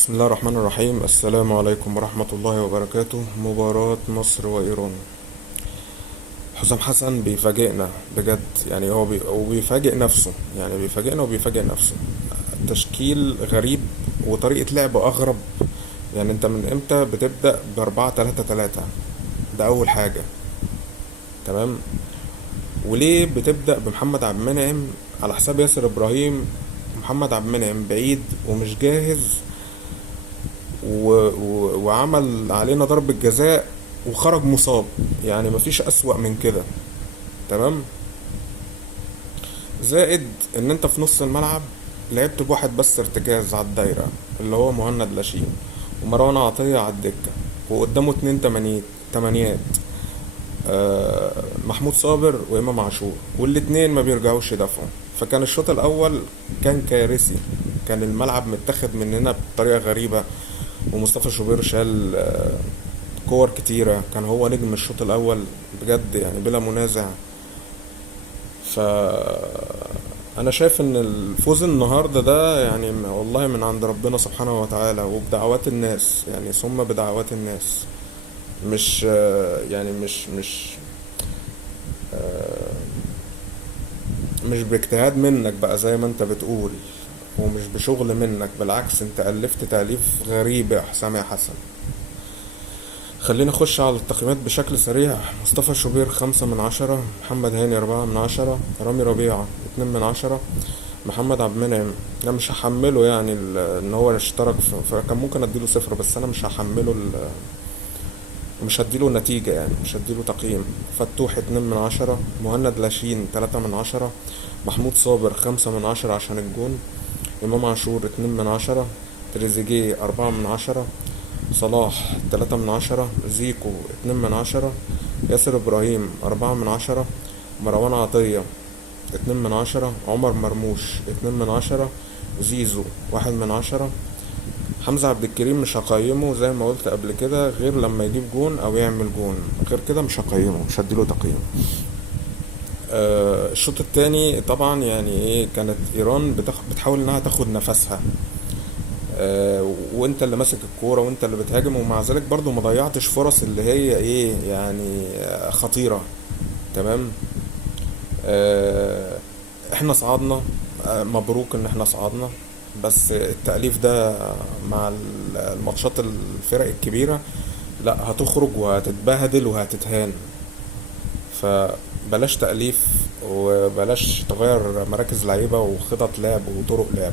بسم الله الرحمن الرحيم. السلام عليكم ورحمة الله وبركاته. مباراة مصر وإيران. حسام حسن بيفاجئنا بجد، يعني هو بيفاجئ نفسه، يعني بيفاجئنا وبيفاجئ نفسه. تشكيل غريب وطريقة لعب أغرب. يعني انت من امتى بتبدأ ب4-3-3؟ ده أول حاجة. تمام. وليه بتبدأ بمحمد عبد المنعم على حساب ياسر إبراهيم؟ محمد عبد المنعم بعيد ومش جاهز، وعمل علينا ضربة جزاء وخرج مصاب. يعني مفيش أسوأ من كده. تمام. زائد ان انت في نص الملعب لعبت بواحد بس ارتكاز على الدايرة، اللي هو مهند لاشين، ومروان عطية على الدكة، وقدامه اتنين تمانيات. محمود صابر وإمام عاشور، والاتنين ما بيرجعوش يدافعوا. فكان الشوط الأول كان كارثي. كان الملعب متاخد مننا بطريقة غريبة، ومصطفى شوبير شال كور كتيرة. كان هو نجم الشوط الأول بجد، يعني بلا منازع. ف أنا شايف إن الفوز النهاردة ده يعني والله من عند ربنا سبحانه وتعالى، وبدعوات الناس، يعني ثم بدعوات الناس. مش يعني مش باجتهاد منك بقى زي ما انت بتقول، ومش بشغل منك. بالعكس، انت ألفت تأليف غريب يا حسام يا حسن. خلينا نخش على التقييمات بشكل سريع. مصطفى شوبير 5/10، محمد هاني 4/10، رامي ربيعة 2/10، محمد عبد المنعم انا مش هحمله، يعني ان هو اشترك فكان ممكن اديله 0، بس انا مش هحمله مش هديله نتيجة، يعني مش هديله تقييم. فتوح 2/10، مهند لاشين 3/10، محمود صابر 5/10 عشان الجون، إمام عاشور 2/10، تريزيجيه 4/10، صلاح 3/10، زيكو 2/10، ياسر إبراهيم 4/10، مروان عطية 2/10، عمر مرموش 2/10، زيزو 1/10. حمزة عبد الكريم مش هقيمه زي ما قلت قبل كده، غير لما يجيب جون او يعمل جون، غير كده مش هقيمه، مش هديله تقييم. الشوط التاني طبعا يعني ايه، كانت ايران بتحاول انها تاخد نفسها. وانت اللي ماسك الكوره وانت اللي بتهاجم، ومع ذلك برضو ما ضيعتش فرص اللي هي ايه يعني خطيره. تمام. آه، احنا صعدنا. مبروك ان احنا صعدنا. بس التأليف ده مع الماتشات الفرق الكبيرة لا، هتخرج وهتتبهدل وهتتهان. فبلاش تأليف، وبلاش تغير مراكز لعيبة وخطط لعب وطرق لعب.